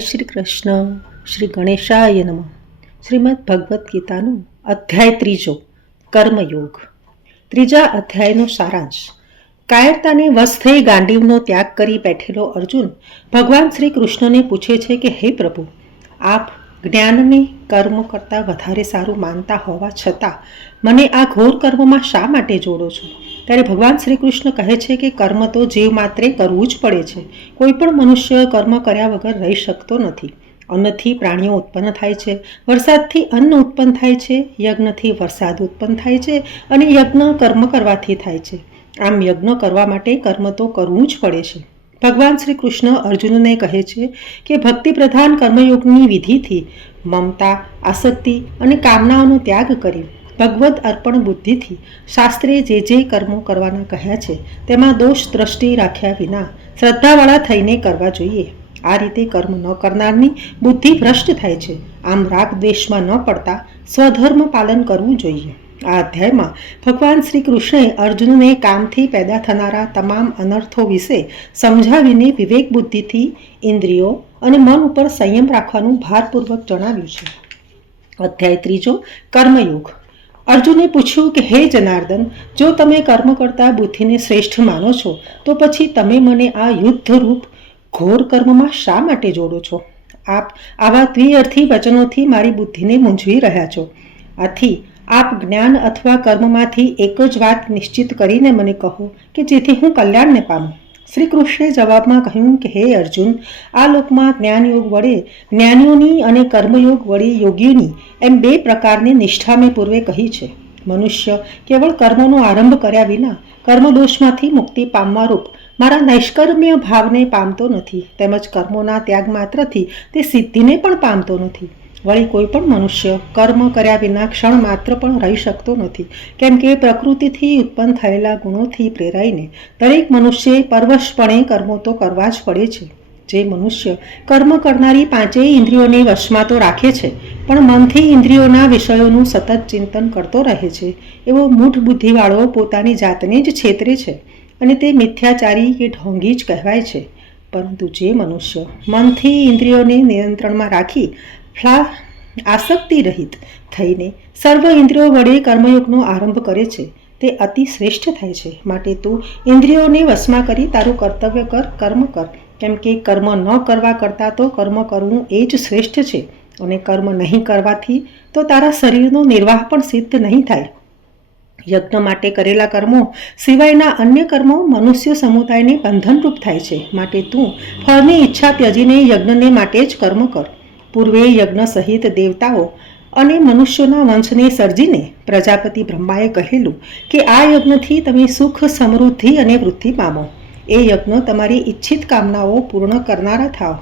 શ્રી કૃષ્ણ શ્રી ગણેશાય નમઃ. શ્રીમદ ભગવદ્ ગીતાનું અધ્યાય ત્રીજો, કર્મયોગ. ત્રીજા અધ્યાયનો સારાંશ. કાયરતાને વશ થઈ ગાંડીવનો ત્યાગ કરી બેઠેલો અર્જુન ભગવાન શ્રી કૃષ્ણને પૂછે છે કે, હે પ્રભુ, આપ જ્ઞાનને કર્મ કરતાં વધારે સારું માનતા હોવા છતાં મને આ ઘોર કર્મમાં શા માટે જોડો છો? ત્યારે ભગવાન શ્રી કૃષ્ણ કહે છે કે કર્મ તો જીવ માત્રે કરવું જ પડે છે. કોઈ પણ મનુષ્ય કર્મ કર્યા વગર રહી શકતો નથી. અન્નથી પ્રાણીઓ ઉત્પન્ન થાય છે. વરસાદથી અન્ન ઉત્પન્ન થાય છે. યજ્ઞથી વરસાદ ઉત્પન્ન થાય છે અને યજ્ઞ કર્મ કરવાથી થાય છે. આમ યજ્ઞ કરવા માટે કર્મ તો કરવું જ પડે છે. ભગવાન શ્રી કૃષ્ણ અર્જુનને કહે છે કે ભક્તિ પ્રધાન કર્મયોગની વિધિથી મમતા, આસક્તિ અને કામનાઓનો ત્યાગ કરી. ભગવદ અર્પણ બુદ્ધિથી શાસ્ત્રે જે જે કર્મો કરવાના કહ્યા છે, તેમાં દોષ દ્રષ્ટિ રાખ્યા વિના શ્રદ્ધાવાળા થઈને કરવા જોઈએ. આ રીતે કર્મ ન કરનારની બુદ્ધિ ભ્રષ્ટ થાય છે. આમ રાગ દ્વેષમાં ન પડતા સ્વધર્મ પાલન કરવું જોઈએ. આ અધ્યાયમાં ભગવાન શ્રી કૃષ્ણએ અર્જુનને કામથી પેદા થનારા તમામ અનર્થો વિશે સમજાવીને વિવેક બુદ્ધિથી ઇન્દ્રિયો અને મન ઉપર સંયમ રાખવાનું ભારપૂર્વક જણાવ્યું છે. અધ્યાય ત્રીજો, કર્મયોગ. અર્જુને પૂછ્યું કે, હે જનાર્દન, જો તમે કર્મ કરતા બુદ્ધિને શ્રેષ્ઠ માનો છો, તો પછી તમે મને આ યુદ્ધરૂપ ઘોર કર્મમાં શા માટે જોડો છો? આપ આવા દ્વિઅર્થી વચનોથી મારી બુદ્ધિને મૂંઝવી રહ્યા છો. આથી આપ જ્ઞાન અથવા કર્મમાંથી એક જ વાત નિશ્ચિત કરીને મને કહો કે જેથી હું કલ્યાણને પામું. શ્રી કૃષ્ણે જવાબમાં કહ્યું કે, હે અર્જુન, આ લોકમાં જ્ઞાનયોગ વડે જ્ઞાનીઓની અને કર્મયોગ વડે યોગીઓની એમ બે પ્રકારની નિષ્ઠા મેં પૂર્વે કહી છે. મનુષ્ય કેવળ કર્મનો આરંભ કર્યા વિના કર્મદોષમાંથી મુક્તિ પામવારૂપ મારા નૈષ્કર્મ્ય ભાવને પામતો નથી. તેમજ કર્મોના ત્યાગ માત્રથી તે સિદ્ધિને પણ પામતો નથી. વળી કોઈ પણ મનુષ્ય કર્મ કર્યા વિના ક્ષણ માત્ર પણ રહી શકતો નથી. કેમ કે પ્રકૃતિથી ઉત્પન્ન થયેલા ગુણોથી પ્રેરાઈને દરેક મનુષ્યએ પરવશપણે કર્મો તો કરવા જ પડે છે. જે મનુષ્ય કર્મ કરનારી પાંચેય ઇન્દ્રિયોને વશમાં તો રાખે છે, પણ મનથી ઇન્દ્રિયોના વિષયોનું સતત ચિંતન કરતો રહે છે. એવો મૂઠ બુદ્ધિવાળો પોતાની જાતને જ છેતરે છે અને તે મિથ્યાચારી કે ઢોંગી જ કહેવાય છે. પરંતુ જે મનુષ્ય મનથી ઇન્દ્રિયોને નિયંત્રણમાં રાખી ફ્લા આસક્તિ રહિત થઈને સર્વ ઇન્દ્રિયો વડે કર્મયોગનો આરંભ કરે છે. તે અતિ શ્રેષ્ઠ થાય છે. માટે તું ઇન્દ્રિયોને વશમાં કરી તારું કર્તવ્ય કર, કર્મ કર. કેમ કે કર્મ ન કરવા કરતાં તો કર્મ કરવું એ જ શ્રેષ્ઠ છે. અને કર્મ નહીં કરવાથી તો તારા શરીરનો નિર્વાહ પણ સિદ્ધ નહીં થાય. યજ્ઞ માટે કરેલા કર્મો સિવાયના અન્ય કર્મો મનુષ્ય સમુદાયને બંધનરૂપ થાય છે. માટે તું ફળની ઈચ્છા ત્યજીને યજ્ઞને માટે જ કર્મ કર. પૂર્વે યજ્ઞ સહિત દેવતાઓ અને મનુષ્યોના વંશને સર્જીને પ્રજાપતિ બ્રહ્માએ કહેલું કે આ યજ્ઞથી તમે સુખ, સમૃદ્ધિ અને વૃદ્ધિ પામો. એ યજ્ઞ તમારી ઈચ્છિત કામનાઓ પૂર્ણ કરનારા થાઓ.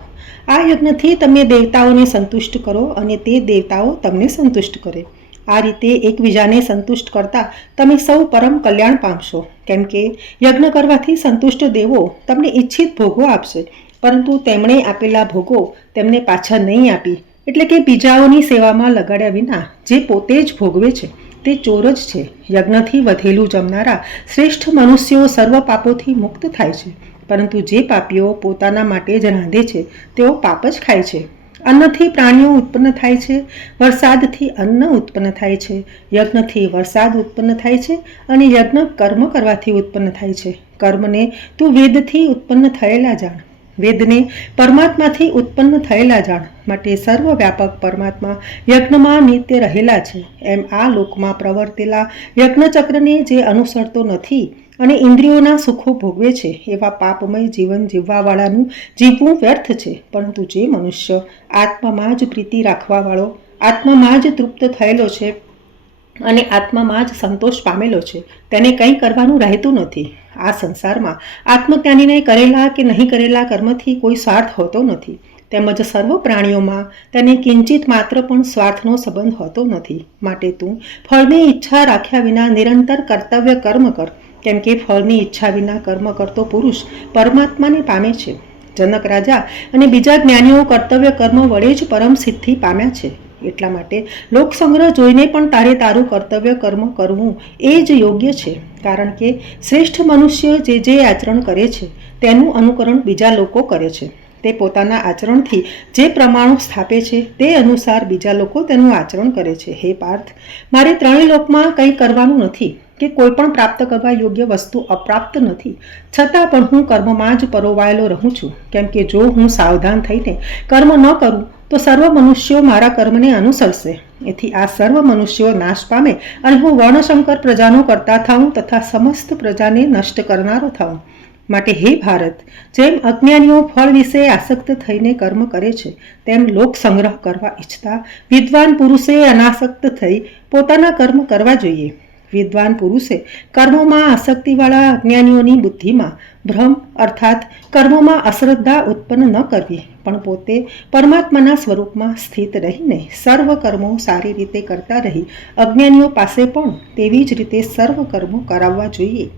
આ યજ્ઞથી તમે દેવતાઓને સંતુષ્ટ કરો અને તે દેવતાઓ તમને સંતુષ્ટ કરે. આ રીતે એકબીજાને સંતુષ્ટ કરતા તમે સૌ પરમ કલ્યાણ પામશો. કેમ કે યજ્ઞ કરવાથી સંતુષ્ટ દેવો તમને ઈચ્છિત ભોગો આપશે. પરંતુ તેમણે આપેલા ભોગો તેમને પાછા નહીં આપી, એટલે કે બીજાઓની સેવામાં લગાડ્યા વિના, જે પોતે જ ભોગવે છે, તે ચોર જ છે. યજ્ઞથી વધેલું જમનારા શ્રેષ્ઠ મનુષ્યો સર્વ પાપોથી મુક્ત થાય છે, પરંતુ જે પાપીઓ પોતાના માટે જ રાંધે છે, તેઓ પાપ જ ખાય છે. અન્નથી પ્રાણીઓ ઉત્પન્ન થાય છે, વરસાદથી અન્ન ઉત્પન્ન થાય છે, યજ્ઞથી વરસાદ ઉત્પન્ન થાય છે અને યજ્ઞ કર્મ કરવાથી ઉત્પન્ન થાય છે. કર્મને તું વેદથી ઉત્પન્ન થયેલા જાણ વેદને પરમાત્માથી ઉત્પન્ન થયેલા જાણ માટે સર્વવ્યાપક પરમાત્મા યજ્ઞમાં નિત્ય રહેલા છે. એમ આ લોકમાં પ્રવર્તેલા યજ્ઞચક્રને જે અનુસરતો નથી અને ઇન્દ્રિયોના સુખો ભોગવે છે, એવા પાપમય જીવન જીવવાવાળાનું જીવવું વ્યર્થ છે. પરંતુ જે મનુષ્ય આત્મામાં જ પ્રીતિ રાખવાવાળો, આત્મામાં જ તૃપ્ત થયેલો છે અને આત્મામાં જ સંતોષ પામેલો છે, તેને કંઈ કરવાનું રહેતું નથી. આ સંસારમાં આત્મજ્ઞાનીને કરેલા કે નહીં કરેલા કર્મથી કોઈ સ્વાર્થ હોતો નથી. તેમજ સર્વ પ્રાણીઓમાં તેને કિંચિત માત્ર પણ સ્વાર્થનો સંબંધ હોતો નથી. માટે તું ફળની ઈચ્છા રાખ્યા વિના નિરંતર કર્તવ્ય કર્મ કર. કેમ કે ફળની ઈચ્છા વિના કર્મ કરતો પુરુષ પરમાત્માને પામે છે. જનક રાજા અને બીજા જ્ઞાનીઓ કર્તવ્ય કર્મ વડે જ પરમ સિદ્ધિ પામ્યા છે. એટલા માટે લોકસંગ્રહ જોઈને પણ તારે તારું કર્તવ્ય કર્મ કરવું એ જ યોગ્ય છે. કારણ કે શ્રેષ્ઠ મનુષ્ય જે જે આચરણ કરે છે, તેનું અનુકરણ બીજા લોકો કરે છે. તે પોતાના આચરણથી જે પ્રમાણો સ્થાપે છે, તે અનુસાર બીજા લોકો તેનું આચરણ કરે છે. હે પાર્થ, મારે ત્રણેય લોકમાં કંઈ કરવાનું નથી કે કોઈ પણ પ્રાપ્ત કરવા યોગ્ય વસ્તુ અપ્રાપ્ત નથી. છતાં પણ હું કર્મમાં જ પરોવાયેલો રહું છું. કેમ કે જો હું સાવધાન થઈને કર્મ ન કરું તો સર્વ મનુષ્યો મારા કર્મને અનુસરશે. એથી આ સર્વ મનુષ્યો નાશ પામે અને હું વર્ણશંકર પ્રજાનો કરતા થાઉં તથા સમસ્ત પ્રજાને નષ્ટ કરનારો થાઉં. માટે હે ભારત, જેમ અજ્ઞાનીઓ ફળ વિશે આસક્ત થઈને કર્મ કરે છે, તેમ લોક સંગ્રહ કરવા ઈચ્છતા વિદ્વાન પુરુષે અનાસક્ત થઈ પોતાના કર્મ કરવા જોઈએ. વિદ્વાન પુરુષે કર્મોમાં આસક્તિવાળા અજ્ઞાનીઓની બુદ્ધિમાં ભ્રમ અર્થાત કર્મોમાં અશ્રદ્ધા ઉત્પન્ન ન કરવી, પણ પોતે પરમાત્માના સ્વરૂપમાં સ્થિત રહીને સર્વ કર્મો સારી રીતે કરતા રહી, અજ્ઞાનીઓ પાસે પણ તેવી જ રીતે સર્વ કર્મો કરાવવા જોઈએ.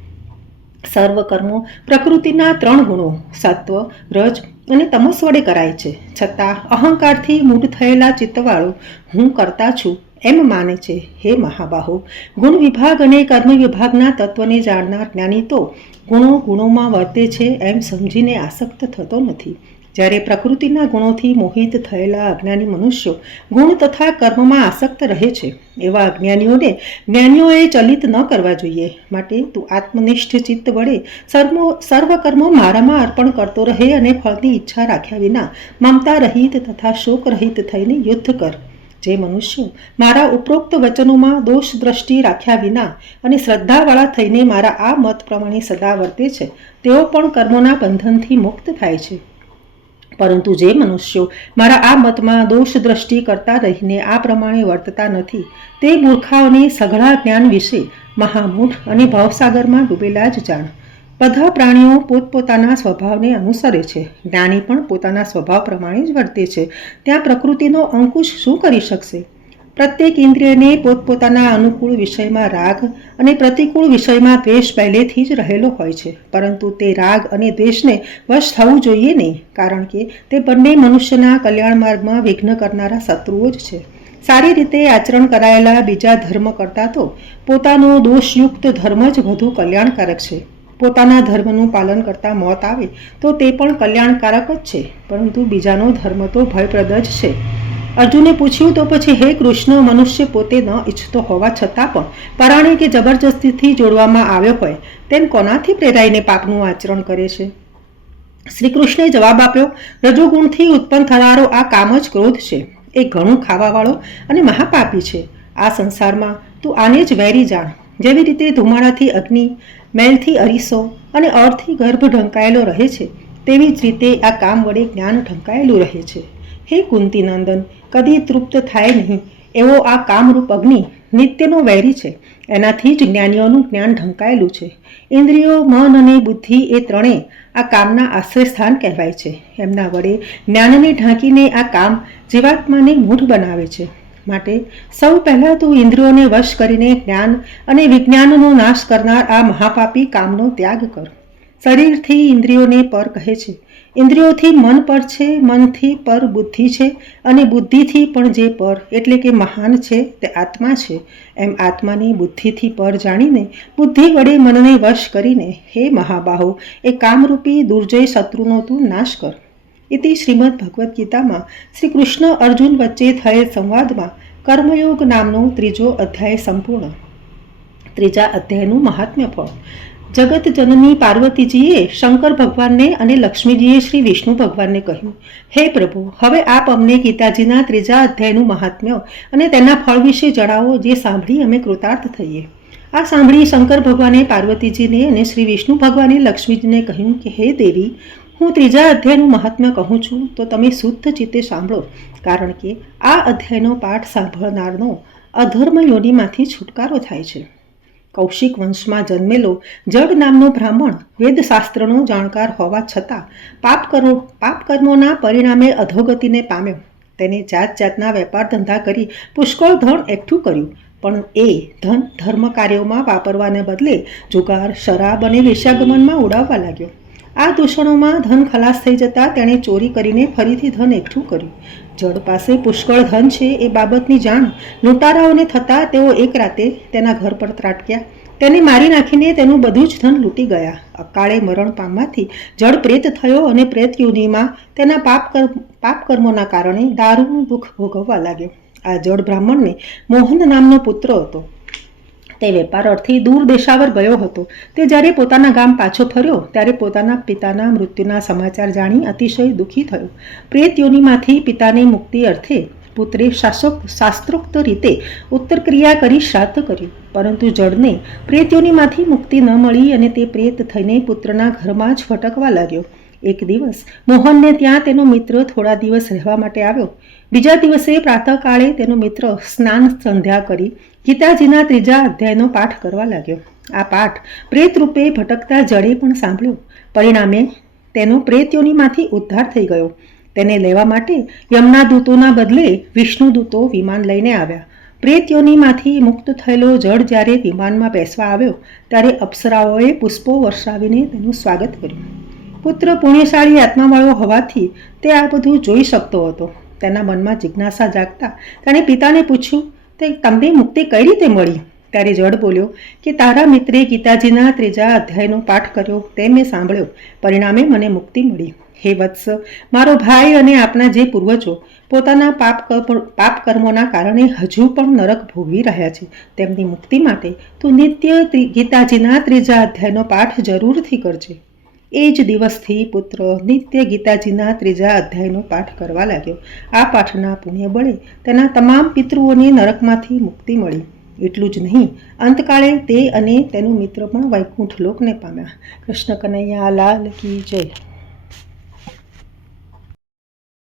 સર્વ કર્મો પ્રકૃતિના ત્રણ ગુણો, સત્વ રજ અને તમસ વડે કરાય છે. છતાં અહંકારથી મૂઢ થયેલા ચિત્તવાળો, હું કરતા છું એમ માને છે, હે મહાબાહો, ગુણ વિભાગ અને કર્મ વિભાગના તત્વને જાણનાર જ્ઞાની તો ગુણો ગુણોમાં વર્તે છે એમ સમજીને આસક્ત થતો નથી. જ્યારે પ્રકૃતિના ગુણોથી મોહિત થયેલા અજ્ઞાની મનુષ્યો ગુણ તથા કર્મમાં આસક્ત રહે છે, એવા અજ્ઞાનીઓને જ્ઞાનીઓએ ચલિત ન કરવા જોઈએ. માટે તું આત્મનિષ્ઠ ચિત્ત વડે સર્વો સર્વ કર્મો મારામાં અર્પણ કરતો રહે અને ફળની ઈચ્છા રાખ્યા વિના મમતા રહિત તથા શોક રહિત થઈને યુદ્ધ કર. જે મનુષ્યો મારા ઉપરોક્ત વચનોમાં દોષ દ્રષ્ટિ રાખ્યા વિના અને શ્રદ્ધાવાળા થઈને મારા આ મત પ્રમાણે સદા વર્તે છે, તેઓ પણ કર્મોના બંધનથી મુક્ત થાય છે. પરંતુ જે મનુષ્યો મારા આ મતમાં દોષ દ્રષ્ટિ કરતા રહીને આ પ્રમાણે વર્તતા નથી, તે મૂર્ખાઓને સઘળા જ્ઞાન વિશે મહામૂઢ અને ભાવસાગરમાં ડૂબેલા જ જાણ. બધા પ્રાણીઓ પોતપોતાના સ્વભાવને અનુસરે છે. જ્ઞાની પણ પોતાના સ્વભાવ પ્રમાણે જ વર્તે છે. ત્યાં પ્રકૃતિનો અંકુશ શું કરી શકશે? પ્રત્યેક ઇન્દ્રિયને પોતપોતાના અનુકૂળ વિષયમાં રાગ અને પ્રતિકૂળ વિષયમાં દ્વેષ પહેલેથી જ રહેલો હોય છે. પરંતુ તે રાગ અને દ્વેષને વશ થવું જોઈએ નહીં, કારણ કે તે બંને મનુષ્યના કલ્યાણ માર્ગમાં વિઘ્ન કરનારા શત્રુઓ જ છે. સારી રીતે આચરણ કરાયેલા બીજા ધર્મ કરતાં તો પોતાનો દોષયુક્ત ધર્મ જ વધુ કલ્યાણકારક છે. પોતાના ધર્મનું પાલન કરતા મોત આવે, તો તે પણ કલ્યાણકારક જ છે. પરંતુ બીજાનો ધર્મ તો ભયપ્રદ જ છે. અર્જુને પૂછ્યું, તો પછી હે કૃષ્ણ, મનુષ્ય પોતે ન ઈચ્છતો હોવા છતાં પણ પરાણે કે જબરજસ્તીથી જોડવામાં આવ્યો હોય, તેમ કોનાથી પ્રેરાઈને પાપનું આચરણ કરે છે? શ્રી કૃષ્ણે જવાબ આપ્યો, રજોગુણથી ઉત્પન્ન થનારો આ કામ જ ક્રોધ છે. એ ઘણું ખાવાવાળો અને મહાપાપી છે. આ સંસારમાં તું આને જ વેરી જાણ. જેવી રીતે ધુમાડાથી અગ્નિ, મેલથી અરીસો અને અર્થથી ગર્ભ ઢંકાયેલો રહે છે, તેવી જ રીતે આ કામ વડે જ્ઞાન ઢંકાયેલું રહે છે. હે કુંતી નંદન, કદી તૃપ્ત થાય નહીં, એવો આ કામરૂપ અગ્નિ નિત્યનો વૈરી છે, એનાથી જ જ્ઞાનીઓનું જ્ઞાન ઢંકાયેલું છે. ઇન્દ્રિયો, મન અને બુદ્ધિ એ ત્રણેય આ કામના આશ્રય સ્થાન કહેવાય છે. એમના વડે જ્ઞાનને ઢાંકીને આ કામ જીવાત્માને મૂઢ બનાવે છે. માટે સૌ પહેલાં તું ઇન્દ્રિયોને વશ કરીને જ્ઞાન અને વિજ્ઞાનનો નાશ કરનાર આ મહાપાપી કામનો ત્યાગ કર. શરીરથી ઇન્દ્રિયોને પર કહે છે. ઇન્દ્રિયોથી મન પર છે, મનથી પર બુદ્ધિ છે અને બુદ્ધિથી પણ જે પર, એટલે કે મહાન છે તે આત્મા છે. એમ આત્માની બુદ્ધિથી પર જાણીને, બુદ્ધિ વડે મનને વશ કરીને, હે મહાબાહો, એ કામરૂપી દુર્જય શત્રુનો તું નાશ કર. ઇતિ શ્રીમદ ભગવદ્ ગીતામાં શ્રી કૃષ્ણ અર્જુન વચ્ચે થયેલ સંવાદમાં કર્મયોગ નામનો ત્રીજો અધ્યાય સંપૂર્ણ. ત્રીજા અધ્યાયનું મહાત્મ્ય ફળ જગત જનની પાર્વતીજીએ શંકર ભગવાનને અને લક્ષ્મીજીએ શ્રી વિષ્ણુ ભગવાનને કહ્યું, હે પ્રભુ, હવે આપ અમને ગીતાજીના ત્રીજા અધ્યાયનું મહાત્મ્ય અને તેના ફળ વિશે જણાવો જે સાંભળી અમે કૃતાર્થ થઈએ. આ સાંભળી શંકર ભગવાને પાર્વતીજીને અને શ્રી વિષ્ણુ ભગવાને લક્ષ્મીજીને કહ્યું કે, હે દેવી હું ત્રીજા અધ્યાયનું મહાત્મ્ય કહું છું, તો તમે શુદ્ધ ચિત્તે સાંભળો, કારણ કે આ અધ્યાયનો પાઠ સાંભળનારનો અધર્મ યોનિમાંથી છુટકારો થાય છે. કૌશિક વંશમાં જન્મેલો જડ નામનો બ્રાહ્મણ વેદશાસ્ત્રનો જાણકાર હોવા છતાં પાપ કર્મો પાપ કર્મોના પરિણામે અધોગતિને પામ્યો. તેને જાત જાતના વેપાર ધંધા કરી પુષ્કળ ધન એકઠું કર્યું, પણ એ ધન ધર્મ કાર્યોમાં વાપરવાને બદલે જુગાર, શરાબ અને વેશ્યાગમનમાં ઉડાવવા લાગ્યો. આ દૂષણોમાં ધન ખલાસ થઈ જતાં તેણે ચોરી કરીને ફરીથી ધન એકઠું કર્યું. જળ પાસે પુષ્કળ ધન છે એ બાબતની જાણ લૂંટારાઓને થતાં તેઓ એક રાતે તેના ઘર પર ત્રાટક્યા. તેને મારી નાખીને તેનું બધું જ ધન લૂંટી ગયા. અકાળે મરણ પામવાથી જળ પ્રેત થયો અને પ્રેત યુનિમાં તેના પાપ પાપ કર્મોના કારણે દારૂનું દુઃખ ભોગવવા લાગ્યો. આ જળ બ્રાહ્મણને મોહન નામનો પુત્ર હતો. તે વેપાર અર્થે દૂર દેશાવર ગયો હતો. તે જ્યારે પોતાના ગામ પાછો ફર્યો, ત્યારે પોતાના પિતાના મૃત્યુના સમાચાર જાણી અતિશય દુઃખી થયો. પ્રેત યોનિમાંથી પિતાની મુક્તિ અર્થે પુત્રે શાસક, શાસ્ત્રોક્ત રીતે ઉત્તર ક્રિયા કરી શ્રાદ્ધ કર્યું. પરંતુ જળને પ્રેતયોનીમાંથી મુક્તિ ન મળી અને તે પ્રેત થઈને પુત્રના ઘરમાં જ ભટકવા લાગ્યો. એક દિવસ મોહનને ત્યાં તેનો મિત્ર થોડા દિવસ રહેવા માટે આવ્યો. બીજા દિવસે પ્રાતઃકાળે તેનો મિત્ર સ્નાન સંધ્યા કરી ગીતાજીના ત્રીજા અધ્યાયનો પાઠ કરવા લાગ્યો. આ પાઠ પ્રેતરૂપે ભટકતા જડે પણ સાંભળ્યો. પરિણામે તેનો પ્રેત્યોનીમાંથી ઉદ્ધાર થઈ ગયો. તેને લેવા માટે યમના દૂતોના બદલે વિષ્ણુ દૂતો વિમાન લઈને આવ્યા. પ્રેત્યોનીમાંથી મુક્ત થયેલો જળ જ્યારે વિમાનમાં બેસવા આવ્યો, ત્યારે અપ્સરાઓએ પુષ્પો વર્ષાવીને તેનું સ્વાગત કર્યું. પુત્ર પુણ્યશાળી આત્માવાળો હોવાથી તે આ બધું જોઈ શકતો હતો. તેના મનમાં જિજ્ઞાસા જાગતા તેણે પિતાને પૂછ્યું તે તમને મુક્તિ કઈ રીતે મળી. ત્યારે જડ બોલ્યો કે તારા મિત્રે ગીતાજીના ત્રીજા અધ્યાયનો પાઠ કર્યો તે મેં સાંભળ્યો. પરિણામે મને મુક્તિ મળી. હે વત્સ, મારો ભાઈ અને આપના જે પૂર્વજો પોતાના પાપ પાપ કર્મોના કારણે હજુ પણ નરક ભોગવી રહ્યા છે. તેમની મુક્તિ માટે તું નિત્ય ગીતાજીના ત્રીજા અધ્યાયનો પાઠ જરૂરથી કરજે. એ જ દિવસથી પુત્ર નિત્ય ગીતાજીના ત્રીજા અધ્યાયનો પાઠ કરવા લાગ્યો. આ પાઠના પુણ્ય બળે તેના તમામ પિતૃઓને નરકમાંથી મુક્તિ મળી. એટલું જ નહીં, અંતકાળે તે અને તેનો મિત્ર પણ વૈકુંઠ લોકને પામ્યા. કૃષ્ણ કનૈયા, લાલ કી જય.